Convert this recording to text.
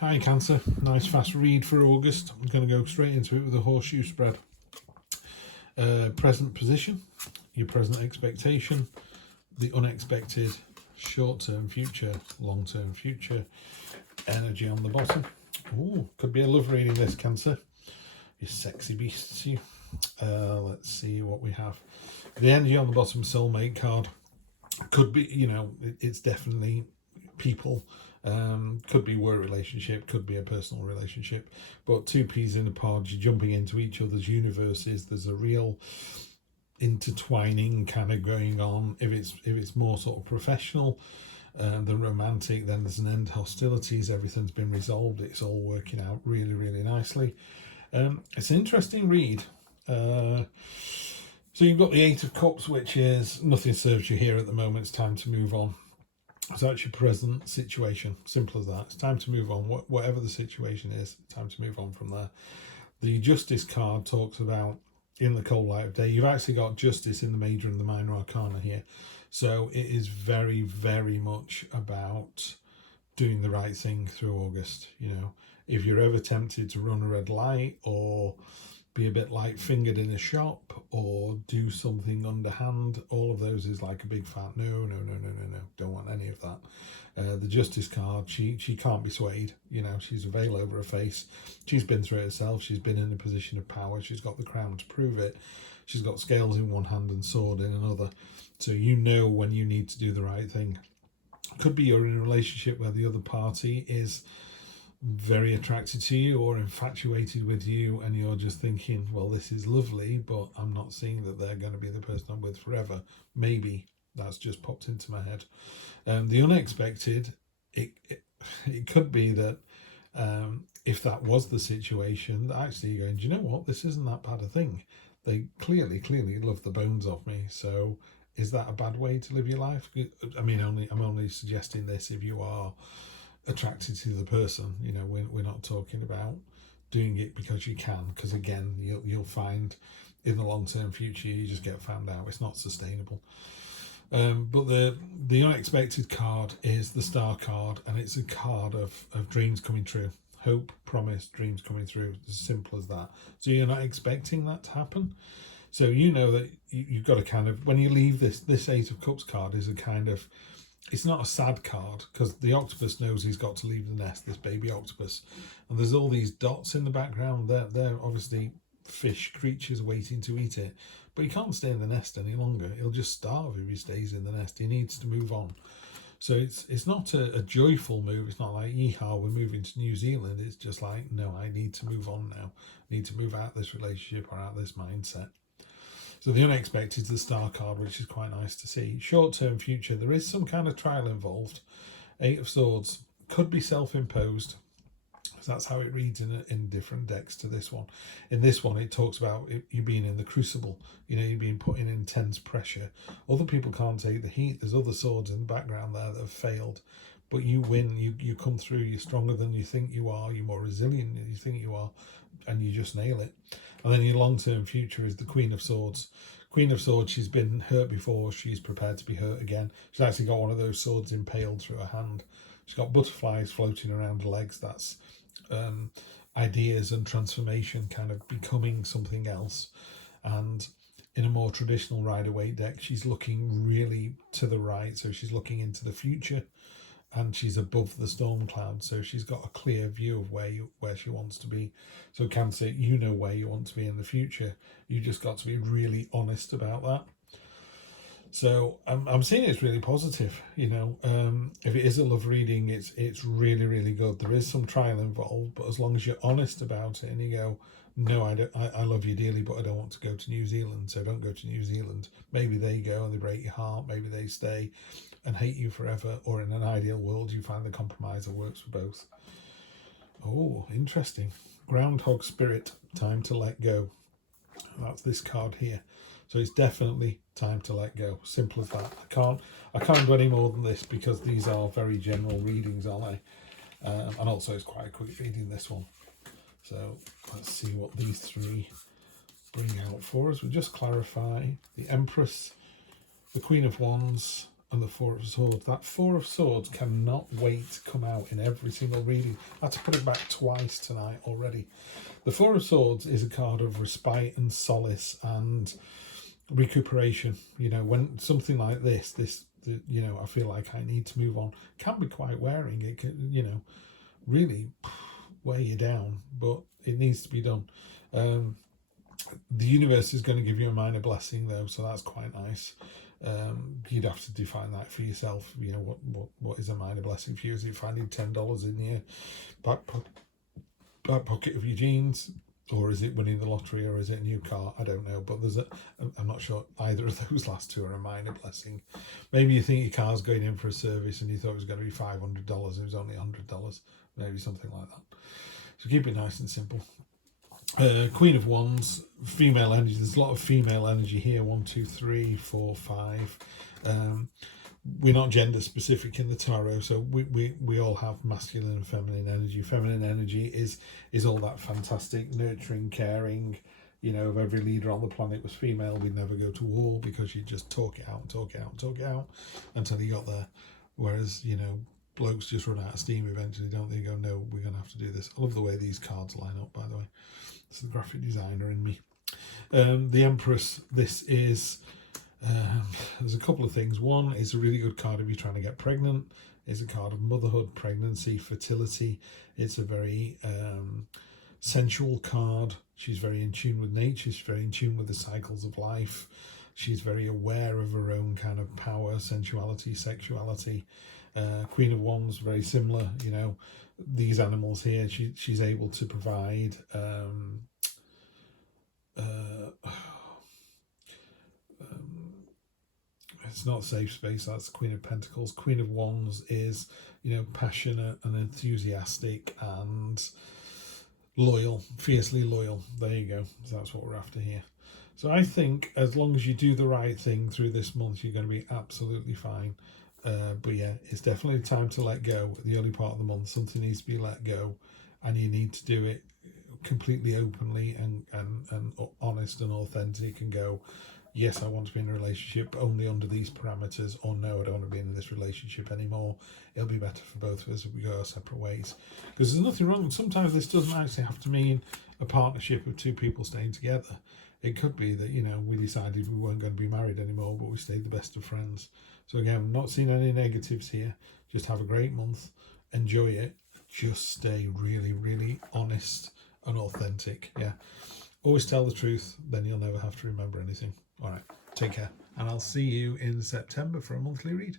Hi Cancer, nice fast read for August. I'm going to go straight into it with a horseshoe spread. Present position, your present expectation, the unexpected, short-term future, long-term future, energy on the bottom. Ooh, could be a love reading this, Cancer. You sexy beasts, you. Let's see what we have. The energy on the bottom, soulmate card. Could be, it's definitely people. Could be work relationship, could be a personal relationship, but two peas in a pod, you're jumping into each other's universes. There's a real intertwining kind of going on. If it's more sort of professional than romantic, then there's an end to hostilities. Everything's been resolved. It's all working out really, really nicely. It's an interesting read. So you've got the Eight of Cups, which is nothing serves you here at the moment. It's time to move on. So that's your present situation. Simple as that. It's time to move on. Whatever the situation is, time to move on from there. The Justice card talks about, in the cold light of day, you've actually got justice in the major and the minor arcana here. So it is very, very much about doing the right thing through August. If you're ever tempted to run a red light or be a bit light-fingered in a shop or do something underhand, all of those is like a big fat no, don't want any of that. The Justice card, she can't be swayed. She's a veil over her face. She's been through it herself. She's been in a position of power. She's got the crown to prove it. She's got scales in one hand and sword in another. So when you need to do the right thing. Could be you're in a relationship where the other party is very attracted to you or infatuated with you, and you're just thinking, well, this is lovely, but I'm not seeing that they're going to be the person I'm with forever. Maybe that's just popped into my head. The unexpected, it could be that if that was the situation, that actually you're going, do you know what, this isn't that bad a thing. They clearly love the bones of me. So is that a bad way to live your life? I mean, I'm only suggesting this if you are attracted to the person. We're not talking about doing it because you can, because again, you'll find in the long-term future you just get found out. It's not sustainable. But the unexpected card is the Star card, and it's a card of dreams coming true. Hope, promise, dreams coming through. As simple as that. So you're not expecting that to happen. So that you've got to kind of, when you leave this Eight of Cups card is a kind of, it's not a sad card, because the octopus knows he's got to leave the nest, this baby octopus. And there's all these dots in the background. They're obviously fish creatures waiting to eat it. But he can't stay in the nest any longer. He'll just starve if he stays in the nest. He needs to move on. So it's not a joyful move. It's not like, yeehaw, we're moving to New Zealand. It's just like, no, I need to move on now. I need to move out of this relationship or out of this mindset. So the unexpected is the Star card, which is quite nice to see. Short-term future, there is some kind of trial involved. Eight of Swords could be self-imposed. So that's how it reads in different decks to this one. In this one, it talks about you being in the crucible. You're being put in intense pressure. Other people can't take the heat. There's other swords in the background there that have failed. But you win. You come through. You're stronger than you think you are. You're more resilient than you think you are. And you just nail it. And then your long-term future is the Queen of Swords. Queen of Swords, she's been hurt before. She's prepared to be hurt again. She's actually got one of those swords impaled through her hand. She's got butterflies floating around her legs. That's ideas and transformation, kind of becoming something else. And in a more traditional Rider-Waite deck, she's looking really to the right. So she's looking into the future. And she's above the storm cloud, so she's got a clear view of where she wants to be. So Cancer, where you want to be in the future. You just got to be really honest about that. So I'm seeing it's really positive. If it is a love reading, it's really, really good. There is some trial involved, but as long as you're honest about it and you go, no, I love you dearly, but I don't want to go to New Zealand, so don't go to New Zealand. Maybe they go and they break your heart. Maybe they stay and hate you forever, or in an ideal world you find the compromise that works for both. Oh, interesting. Groundhog Spirit, time to let go. That's this card here. So it's definitely time to let go. Simple as that. I can't do any more than this because these are very general readings, aren't they? And also it's quite a quick reading, this one. So let's see what these three bring out for us. We'll just clarify the Empress, the Queen of Wands, and the Four of Swords. That Four of Swords cannot wait to come out in every single reading. I had to put it back twice tonight already. The Four of Swords is a card of respite and solace and recuperation. You know, when something like this, you know, I feel like I need to move on, can be quite wearing. It can, you know, really weigh you down, but it needs to be done. The universe is going to give you a minor blessing though, so that's quite nice. You'd have to define that for yourself. You know, what is a minor blessing for you? Is it finding $10 in your back pocket of your jeans, or is it winning the lottery, or is it a new car? I don't know, but I'm not sure either of those last two are a minor blessing. Maybe you think your car's going in for a service and you thought it was going to be $500 and it was only $100, maybe something like that. So keep it nice and simple. Queen of Wands, female energy. There's a lot of female energy here. 1, 2, 3, 4, 5. We're not gender specific in the tarot, so we all have masculine and feminine energy. Feminine energy is all that fantastic, nurturing, caring. You know, if every leader on the planet was female, we'd never go to war, because you'd just talk it out, talk it out, talk it out until you got there. Whereas, you know, blokes just run out of steam eventually, don't they? Go, no, we're going to have to do this. I love the way these cards line up, by the way. It's the graphic designer in me. The Empress, this is, there's a couple of things. One is a really good card if you're trying to get pregnant. It's a card of motherhood, pregnancy, fertility. It's a very sensual card. She's very in tune with nature. She's very in tune with the cycles of life. She's very aware of her own kind of power, sensuality, sexuality. Queen of Wands, very similar. You know, these animals here, she's able to provide it's not safe space. That's Queen of Pentacles. Queen of Wands is, you know, passionate and enthusiastic and loyal, fiercely loyal. There you go. So that's what we're after here. So I think as long as you do the right thing through this month, you're going to be absolutely fine. But yeah, it's definitely time to let go at the early part of the month. Something needs to be let go, and you need to do it completely openly and honest and authentic, and go, yes, I want to be in a relationship only under these parameters, or no, I don't want to be in this relationship anymore. It'll be better for both of us if we go our separate ways. Because there's nothing wrong. Sometimes this doesn't actually have to mean a partnership of two people staying together. It could be that, you know, we decided we weren't going to be married anymore, but we stayed the best of friends. So again, I'm not seeing any negatives here. Just have a great month. Enjoy it. Just stay really, really honest and authentic. Yeah. Always tell the truth. Then you'll never have to remember anything. All right. Take care. And I'll see you in September for a monthly read.